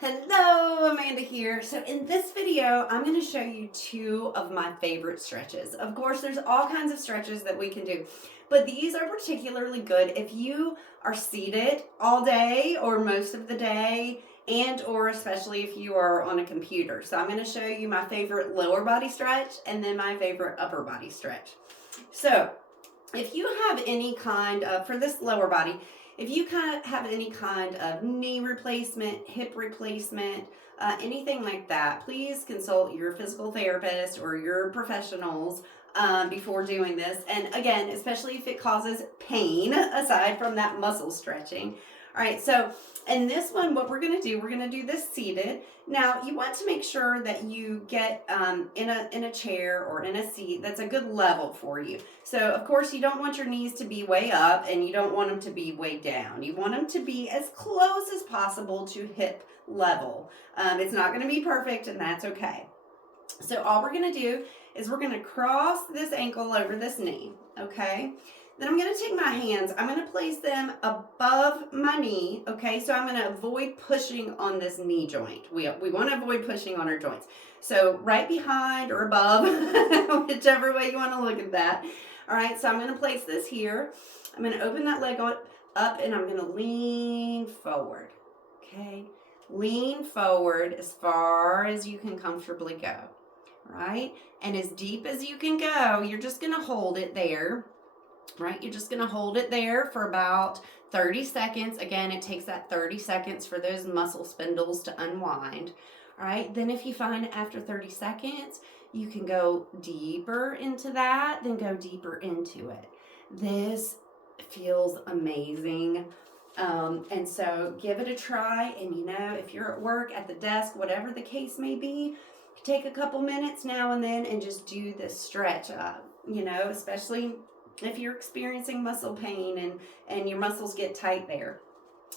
Hello, Amanda here. So in this video, I'm going to show you two of my favorite stretches. Of course, there's all kinds of stretches that we can do, but these are particularly good if you are seated all day or most of the day, and or especially if you are on a computer. So I'm going to show you my favorite lower body stretch and then my favorite upper body stretch. So if you have any kind of, for this lower body, if you have any kind of knee replacement, hip replacement, anything like that, please consult your physical therapist or your professionals before doing this. And again, especially if it causes pain, aside from that muscle stretching. All right, so in this one, what we're going to do, we're going to do this seated. Now, you want to make sure that you get in a chair or in a seat that's a good level for you. So, of course, you don't want your knees to be way up and you don't want them to be way down. You want them to be as close as possible to hip level. It's not going to be perfect, and that's okay. So all we're going to do is we're going to cross this ankle over this knee, okay? Then I'm going to take my hands, I'm going to place them above my knee, okay? So I'm going to avoid pushing on this knee joint. We want to avoid pushing on our joints. So right behind or above, whichever way you want to look at that. All right, so I'm going to place this here. I'm going to open that leg up and I'm going to lean forward, okay? Lean forward as far as you can comfortably go, right? And as deep as you can go, you're just going to hold it there. Right, you're just going to hold it there for about 30 seconds. Again, it takes that 30 seconds for those muscle spindles to unwind. All right, then if you find after 30 seconds, you can go deeper into that, then go deeper into it. This feels amazing. And so give it a try. And you know, if you're at work, at the desk, whatever the case may be, take a couple minutes now and then and just do this stretch up, you know, especially if you're experiencing muscle pain and your muscles get tight there.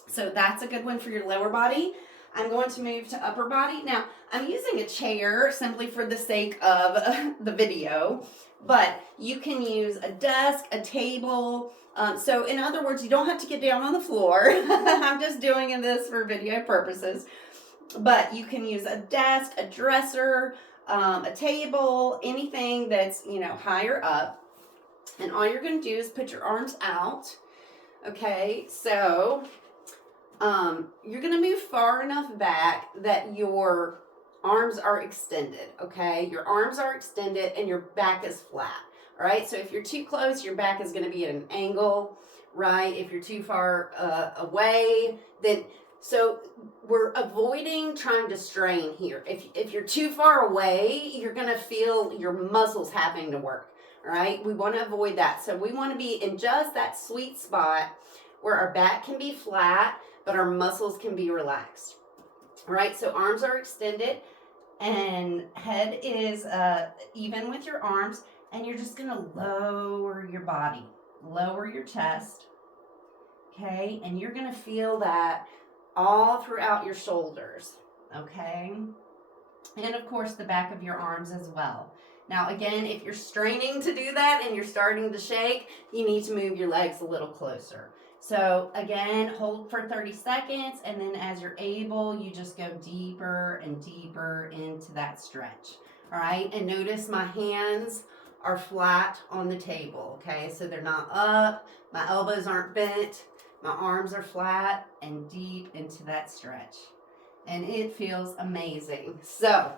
So that's a good one for your lower body. I'm going to move to upper body. Now, I'm using a chair simply for the sake of the video, but you can use a desk, a table. So in other words, you don't have to get down on the floor. I'm just doing this for video purposes. But you can use a desk, a dresser, a table, anything that's, you know, higher up. And all you're going to do is put your arms out, okay? So you're going to move far enough back that your arms are extended, okay? Your arms are extended and your back is flat, all right? So if you're too close, your back is going to be at an angle, right? If you're too far away, then... So we're avoiding trying to strain here. If you're too far away, you're going to feel your muscles having to work. All right, we want to avoid that. So we want to be in just that sweet spot where our back can be flat, but our muscles can be relaxed. All right, so arms are extended and head is even with your arms, and you're just going to lower your body, lower your chest, okay? And you're going to feel that all throughout your shoulders, okay? And of course, the back of your arms as well. Now, again, if you're straining to do that and you're starting to shake, you need to move your legs a little closer. So again, hold for 30 seconds, and then as you're able, you just go deeper and deeper into that stretch. All right, and notice my hands are flat on the table, okay? So they're not up, my elbows aren't bent, my arms are flat and deep into that stretch. And it feels amazing. So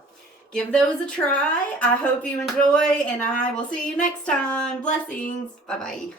give those a try. I hope you enjoy, and I will see you next time. Blessings. Bye-bye.